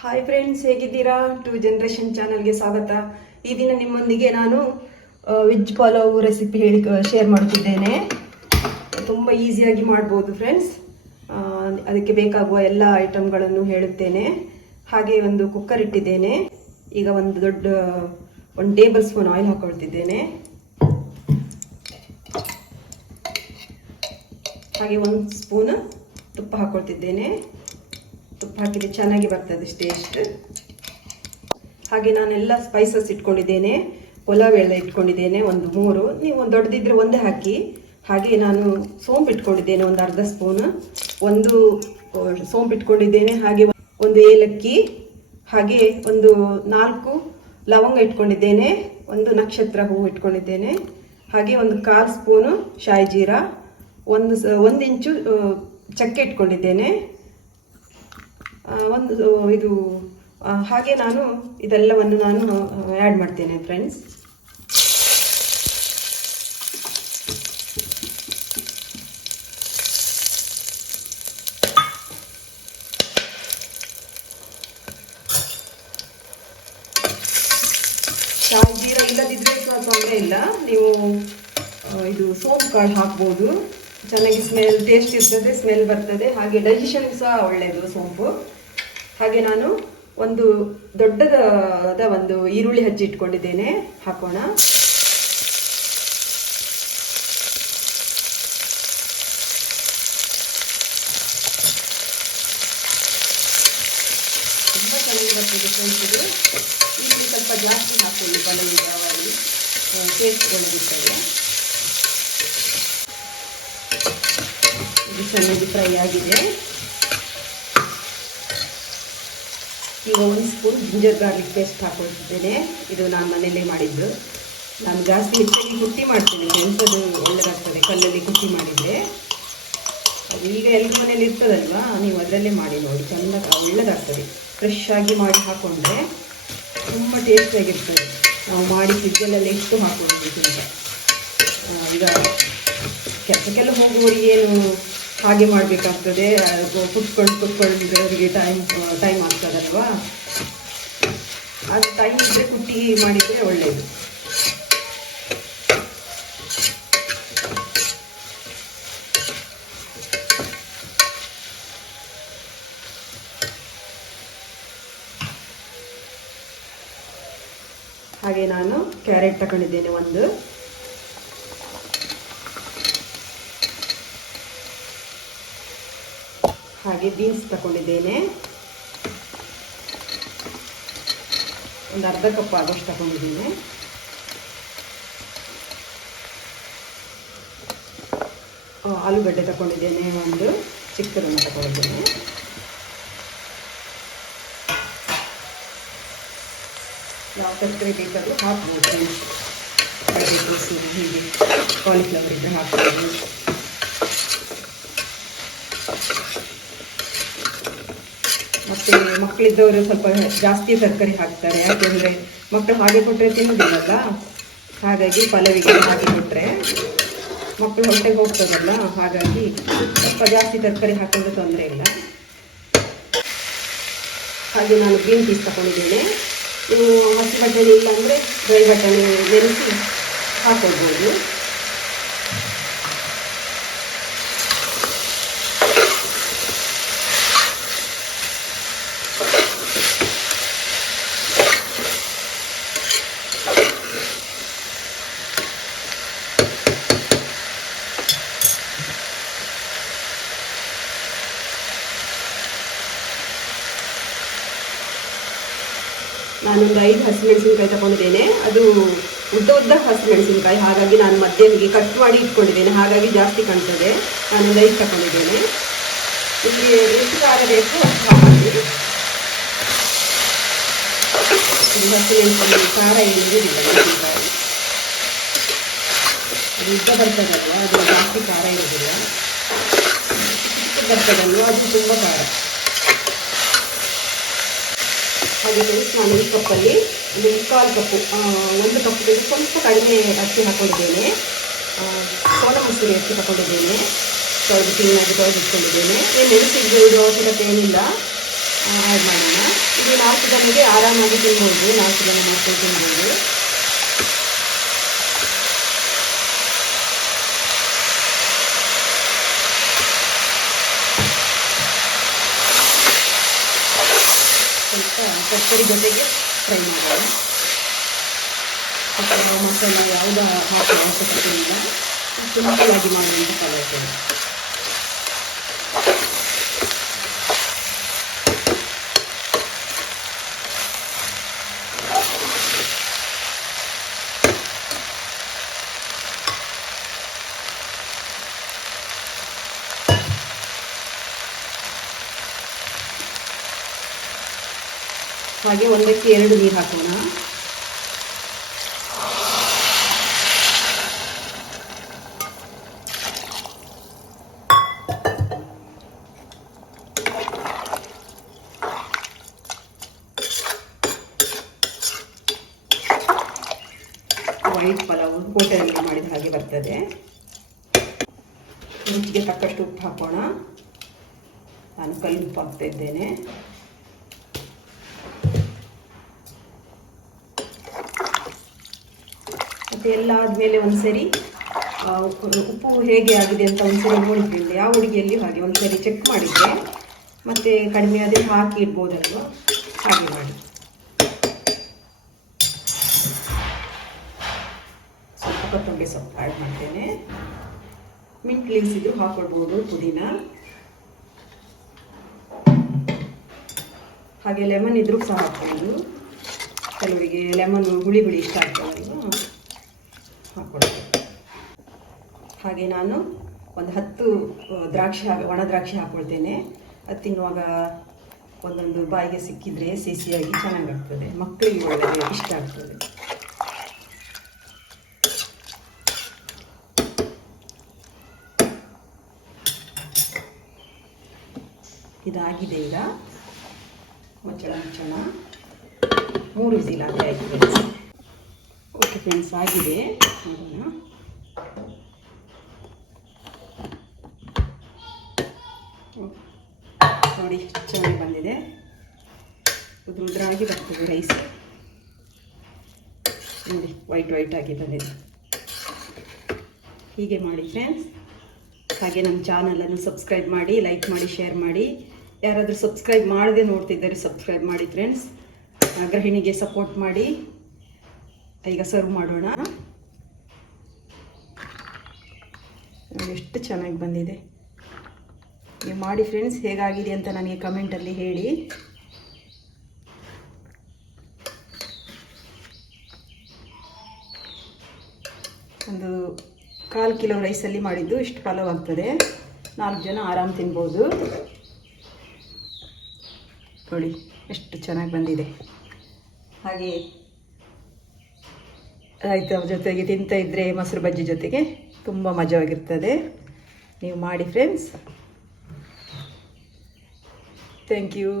Hi friends, ಹೇಗಿದ್ದೀರಾ? To generation ಚಾನಲ್ಗೆ ಸ್ವಾಗತ. ಈ ದಿನ ನಿಮ್ಮೊಂದಿಗೆ ನಾನು ವೆಜ್ ಪಲಾವ್ ರೆಸಿಪಿ ಶೇರ್ ಮಾಡುತ್ತಿದ್ದೇನೆ. ತುಂಬ ಈಸಿಯಾಗಿ ಮಾಡ್ಬೋದು ಫ್ರೆಂಡ್ಸ್. ಅದಕ್ಕೆ ಬೇಕಾಗುವ ಎಲ್ಲ ಐಟಮ್ಗಳನ್ನು ಹೇಳುತ್ತೇನೆ. ಹಾಗೆ ಒಂದು ಕುಕ್ಕರ್ ಇಟ್ಟಿದ್ದೇನೆ. ಈಗ ಒಂದು 1 ಟೇಬಲ್ ಸ್ಪೂನ್ ಆಯಿಲ್ ಹಾಕೊಳ್ತಿದ್ದೇನೆ. ಹಾಗೆ 1 ಸ್ಪೂನ್ ತುಪ್ಪ ಹಾಕೊಳ್ತಿದ್ದೇನೆ. ತುಪ್ಪ ಹಾಕಿದ್ರೆ ಚೆನ್ನಾಗಿ ಬರ್ತದೆ ಟೇಸ್ಟ್. ಹಾಗೆ ನಾನೆಲ್ಲ ಸ್ಪೈಸಸ್ ಇಟ್ಕೊಂಡಿದ್ದೇನೆ. ಪಲಾವ್ ಎಲೆ ಇಟ್ಕೊಂಡಿದ್ದೇನೆ ಒಂದು 3. ನೀವು ದೊಡ್ಡದಿದ್ರೆ ಒಂದೇ ಹಾಕಿ. ಹಾಗೆ ನಾನು ಸೋಂಪು ಇಟ್ಕೊಂಡಿದ್ದೇನೆ ಒಂದು ಅರ್ಧ ಸ್ಪೂನ್. ಒಂದು ಸೋಂಪು ಇಟ್ಕೊಂಡಿದ್ದೇನೆ. ಹಾಗೆ ಒಂದು ಏಲಕ್ಕಿ, ಹಾಗೆ ಒಂದು 4 ಲವಂಗ ಇಟ್ಕೊಂಡಿದ್ದೇನೆ. ಒಂದು ನಕ್ಷತ್ರ ಹೂವು ಇಟ್ಕೊಂಡಿದ್ದೇನೆ. ಹಾಗೆ ಒಂದು 1/4 ಸ್ಪೂನು ಶಾಯಿ ಜೀರಾ, 1 ಇಂಚು ಚಕ್ಕೆ ಇಟ್ಕೊಂಡಿದ್ದೇನೆ. ಹಾಗೆ ನಾನು ಇದೆಲ್ಲವನ್ನು ಆ್ಯಡ್ ಮಾಡ್ತೇನೆ ಫ್ರೆಂಡ್ಸ್. ಶಾಯಿ ಜೀರಾ ಇಲ್ಲದಿದ್ರೆ ಸಹ ತೊಂದರೆ ಇಲ್ಲ. ನೀವು ಇದು ಸೋಂಪು ಕಾಳು ಹಾಕ್ಬೋದು. ಚೆನ್ನಾಗಿ ಟೇಸ್ಟ್ ಇರ್ತದೆ, ಸ್ಮೆಲ್ ಬರ್ತದೆ. ಹಾಗೆ ಡೈಜೆಷನ್ ಸಹ ಒಳ್ಳೆಯದು ಸೋಂಪು. ಹಾಗೆ ನಾನು ಒಂದು ದೊಡ್ಡದಾದ ಒಂದು ಈರುಳ್ಳಿ ಹಚ್ಚಿ ಇಟ್ಕೊಂಡಿದ್ದೇನೆ. ಹಾಕೋಣ. ತುಂಬ ಚೆನ್ನಾಗಿ ಬರ್ತದೆ ಸೋಂಪಿಗೆ. ಈರುಳ್ಳಿ ಸ್ವಲ್ಪ ಜಾಸ್ತಿ ಹಾಕೊಳ್ಳಿ, ಪಲಾವಿಗೆ ಅವರಲ್ಲಿ ಟೇಸ್ಟ್ ಒಳ್ಳೆದಿರ್ತದೆ. ಇದು ಚೆನ್ನಾಗಿ ಫ್ರೈ ಆಗಿದೆ. ಈಗ 1 ಸ್ಪೂನ್ ಜಿಂಜರ್ ಗಾರ್ಲಿಕ್ ಪೇಸ್ಟ್ ಹಾಕೊಳ್ತಿದ್ದೇನೆ. ಇದು ನಾನು ಮನೆಯಲ್ಲೇ ಮಾಡಿದ್ದು. ನಾನು ಜಾಸ್ತಿ ಹೆಚ್ಚಾಗಿ ಕುಟ್ಟಿ ಮಾಡ್ತೇನೆ ಫ್ರೆಂಡ್ಸ್. ಅದು ಒಳ್ಳೆದಾಗ್ತದೆ ಕಲ್ಲಲ್ಲಿ ಕುಟ್ಟಿ ಮಾಡಿದರೆ. ಅದು ಈಗ ಎಲ್ಲರ ಮನೇಲಿ ಇರ್ತದಲ್ವಾ, ನೀವು ಅದರಲ್ಲೇ ಮಾಡಿ ನೋಡಿ, ಚೆಂದ ಒಳ್ಳೆದಾಗ್ತದೆ. ಫ್ರೆಶ್ ಆಗಿ ಮಾಡಿ ಹಾಕೊಂಡ್ರೆ ತುಂಬ ಟೇಸ್ಟಿಯಾಗಿರ್ತದೆ. ನಾವು ಮಾಡಿ ಫ್ರಿಜ್ಜಲ್ಲೆಲ್ಲ ಇಟ್ಟು ಹಾಕೋದಕ್ಕಿಂತ. ಈಗ ಕೆಲಸಕ್ಕೆಲ್ಲ ಹೋಗುವವರಿಗೆ ಏನು ಹಾಗೆ ಮಾಡಬೇಕಾಗ್ತದೆ. ಕುಟ್ಕೊಳ್ಳೋರಿಗೆ ಟೈಮ್ ಆಗ್ತದಲ್ವಾ. ಅದು ಟೈಮ್ ಇದ್ದರೆ ಕುಟ್ಟಿ ಮಾಡಿದರೆ ಒಳ್ಳೆಯದು. ಹಾಗೆ ನಾನು ಕ್ಯಾರೆಟ್ ತಗೊಂಡಿದ್ದೇನೆ ಒಂದು. ಹಾಗೆ ಬೀನ್ಸ್ ತಗೊಂಡಿದ್ದೇನೆ ಒಂದು ಅರ್ಧ ಕಪ್ ಆಗೋಷ್ಟು ತಗೊಂಡಿದ್ದೇನೆ. ಆಲೂಗಡ್ಡೆ ತಗೊಂಡಿದ್ದೇನೆ ಒಂದು ಚಿಕ್ಕದನ್ನು ತಗೊಂಡಿದ್ದೇನೆ. ಯಾವ ತರಕಾರಿ ಬೇಕಾದರೂ ಹಾಕ್ಬೋದು. ಹೀಗೆ ಕಾಲಿಫ್ಲವರ್ ಇದ್ದರೆ ಹಾಕ್ಬೋದು. ಮತ್ತು ಮಕ್ಕಳಿದ್ದವರು ಸ್ವಲ್ಪ ಜಾಸ್ತಿ ತರಕಾರಿ ಹಾಕ್ತಾರೆ. ಯಾಕೆಂದರೆ ಮಕ್ಕಳು ಹಾಗೆ ಕೊಟ್ಟರೆ ತಿನ್ನೋದಿಲ್ಲಲ್ಲ. ಹಾಗಾಗಿ ಪಲಾವಿಗೆ ಹಾಗೆ ಕೊಟ್ಟರೆ ಮಕ್ಕಳು ಹೊಟ್ಟೆಗೆ ಹೋಗ್ತದಲ್ಲ. ಹಾಗಾಗಿ ಸ್ವಲ್ಪ ಜಾಸ್ತಿ ತರಕಾರಿ ಹಾಕಿದ್ರೆ ತೊಂದರೆ ಇಲ್ಲ. ಹಾಗೆ ನಾನು ಗ್ರೀನ್ ಪೀಸ್ ತಗೊಂಡಿದ್ದೇನೆ. ನೀವು ಹಸಿ ಬಟಾಣಿ ಇಲ್ಲ ಅಂದರೆ ಡ್ರೈ ಬಟಾಣಿ ನೆನೆಸಿ ಹಾಕೊಳ್ಬೋದು. ನಾನೊಂದು 5 ಹಸಿಮೆಣಸಿನಕಾಯಿ ತಗೊಂಡಿದ್ದೇನೆ. ಅದು ಉದ್ದ ಹಸಿಮೆಣಸಿನಕಾಯಿ. ಹಾಗಾಗಿ ನಾನು ಮಧ್ಯಮಿಗೆ ಕಟ್ ಮಾಡಿ ಇಟ್ಕೊಂಡಿದ್ದೇನೆ. ಹಾಗಾಗಿ ಜಾಸ್ತಿ ಕಾಣ್ತದೆ. ನಾನೊಂದು 5 ತಗೊಂಡಿದ್ದೇನೆ. ಇಲ್ಲಿ ಎಷ್ಟು ಖಾರ ಬೇಕು ಅಷ್ಟು ಹಾಕಿ. ಹಸಿಮೆಣಸಿನ ಖಾರ ಏನಿರುವುದಿಲ್ಲ. ಮೆಣಸಿನಕಾಯಿ ಅದು ಉದ್ದ ಬರ್ತದಲ್ವ, ಅದು ಜಾಸ್ತಿ ಖಾರ ಇರೋದಿಲ್ಲ. ಬರ್ತದಲ್ವ, ಅದು ತುಂಬ ಖಾರ. ಹಾಗೆ ನಾನು ಈ ಕಪ್ಪಲ್ಲಿ ಒಂದು 1/4 ಕಪ್ಪು, 1 ಕಪ್ಗೆ ಸ್ವಲ್ಪ ಕಡಿಮೆ ಅಕ್ಕಿ ಹಾಕೊಂಡಿದ್ದೇನೆ. ಸೋನಾ ಮಸೂರಿ ಅಕ್ಕಿ ಹಾಕೊಂಡಿದ್ದೇನೆ. ಕ್ಲೀನಾಗಿ ತೊಳೆದಿಟ್ಕೊಂಡಿದ್ದೇನೆ. ಏನು ನೆನೆಸಿದ್ದು ಅವಶ್ಯಕತೆ ಏನಿಲ್ಲ. ಆ್ಯಡ್ ಮಾಡೋಣ. ಇದು 4 ಜನಕ್ಕೆ ಆರಾಮಾಗಿ ತಿನ್ಬೋದು, 4 ಜನ ಮಾಡ್ಕೊಂಡು ತಿನ್ಬೋದು. ಸ್ವಲ್ಪ ತರಕಾರಿ ಜೊತೆಗೆ ಫ್ರೈ ಮಾಡೋಣ. ಮತ್ತು ಮಸಾಲೆ ಯಾವುದೂ ಹಾಕೋ ಅವಶ್ಯಕತೆ ಇಲ್ಲ, ಸಿಂಪಲ್ಲಾಗಿ ಮಾಡುವಂಥ ಪದಾರ್ಥ. ಹಾಗೆ 1ಕ್ಕೆ 2 ನೀರು ಹಾಕೋಣ. ವೈಟ್ ಪಲಾವ್ ಹೋಟೆಲಲ್ಲಿ ಮಾಡಿದ ಹಾಗೆ ಬರ್ತದೆ. ರುಚಿಗೆ ತಕ್ಕಷ್ಟು ಉಪ್ಪು ಹಾಕೋಣ. ನಾನು ಕಲ್ಲು ಉಪ್ಪು ಹಾಕ್ತಾ ಇದ್ದೇನೆ. ಮತ್ತು ಎಲ್ಲ ಆದಮೇಲೆ ಒಂದ್ಸರಿ ಉಪ್ಪು ಹೇಗೆ ಆಗಿದೆ ಅಂತ ಒಂದ್ಸರಿ ನೋಡಿದ್ದೆ. ಯಾವ ಅಡುಗೆಯಲ್ಲಿ ಹಾಗೆ ಒಂದ್ಸರಿ ಚೆಕ್ ಮಾಡಿದ್ದೆ, ಮತ್ತು ಕಡಿಮೆ ಆದರೆ ಹಾಕಿ ಇಡ್ಬೋದಲ್ವ, ಹಾಗೆ ಮಾಡಿ. ಸ್ವಲ್ಪ ಕೊತ್ತಂಬರಿ ಸೊಪ್ಪು ಆ್ಯಡ್ ಮಾಡ್ತೇನೆ. ಮಿಂಟ್ ಲೀವ್ಸ್ ಇದ್ರೂ ಹಾಕೊಳ್ಬೋದು, ಪುದೀನ. ಹಾಗೆ ಲೆಮನ್ ಇದ್ರೂ ಸಹ ಹಾಕ್ಬೋದು. ಕೆಲವರಿಗೆ ಲೆಮನ್ ಹುಳಿ ಇಷ್ಟ ಆಗ್ತದಲ್ವ, ಹಾಕ್ಕೊಳ್ಬೋದು. ಹಾಗೆ ನಾನು ಒಂದು 10 ಒಣ ದ್ರಾಕ್ಷಿ ಹಾಕ್ಕೊಳ್ತೇನೆ. ಅದು ತಿನ್ನುವಾಗ ಒಂದೊಂದು ಬಾಯಿಗೆ ಸಿಕ್ಕಿದ್ರೆ ಸಿಹಿಯಾಗಿ ಚೆನ್ನಾಗಾಗ್ತದೆ, ಮಕ್ಕಳಿಗೆ ಒಳ್ಳೆಯದು, ಇಷ್ಟ ಆಗ್ತದೆ. ಇದಾಗಿದೆ. ಈಗ ಮುಚ್ಚೋಣ. 3 ವಿಸಿಲ್ ಆದರೆ ಆಯಿತು ಫ್ರೆಂಡ್ಸ್. ಓಕೆ ಫ್ರೆಂಡ್ಸ್, ಆಗಿದೆ. ನೋಡೋಣ. ನೋಡಿ, ಚೆನ್ನಾಗಿ ಬಂದಿದೆ. ಉದ್ರಾಗಿ ಬರ್ತದೆ ರೈಸ್. ನೋಡಿ, ವೈಟ್ ಆಗಿ ಬಂದಿದೆ. ಹೀಗೆ ಮಾಡಿ ಫ್ರೆಂಡ್ಸ್. ಹಾಗೆ ನಮ್ಮ ಚಾನಲನ್ನು ಸಬ್ಸ್ಕ್ರೈಬ್ ಮಾಡಿ, ಲೈಕ್ ಮಾಡಿ, ಶೇರ್ ಮಾಡಿ. ಯಾರಾದರೂ ಸಬ್ಸ್ಕ್ರೈಬ್ ಮಾಡದೆ ನೋಡ್ತಿದ್ದಾರೆ ಸಬ್ಸ್ಕ್ರೈಬ್ ಮಾಡಿ ಫ್ರೆಂಡ್ಸ್. ಗೃಹಿಣಿಗೆ ಸಪೋರ್ಟ್ ಮಾಡಿ. ಈಗ ಸರ್ವ್ ಮಾಡೋಣ. ಎಷ್ಟು ಚೆನ್ನಾಗಿ ಬಂದಿದೆ. ನೀವು ಮಾಡಿ ಫ್ರೆಂಡ್ಸ್, ಹೇಗಾಗಿದೆ ಅಂತ ನನಗೆ ಕಮೆಂಟಲ್ಲಿ ಹೇಳಿ. ಒಂದು 1/4 ಕಿಲೋ ರೈಸಲ್ಲಿ ಮಾಡಿದ್ದು ಇಷ್ಟು ಪಲಾವ್ ಆಗ್ತದೆ. 4 ಜನ ಆರಾಮ್ ತಿನ್ಬೋದು. ನೋಡಿ ಎಷ್ಟು ಚೆನ್ನಾಗಿ ಬಂದಿದೆ. ಹಾಗೆ ರಾಯ್ತ ಜೊತೆಗೆ ತಿಂತಾ ಇದ್ದರೆ ಮೊಸರು ಬಜ್ಜಿ ಜೊತೆಗೆ ತುಂಬ ಮಜವಾಗಿರ್ತದೆ. ನೀವು ಮಾಡಿ ಫ್ರೆಂಡ್ಸ್. Thank you.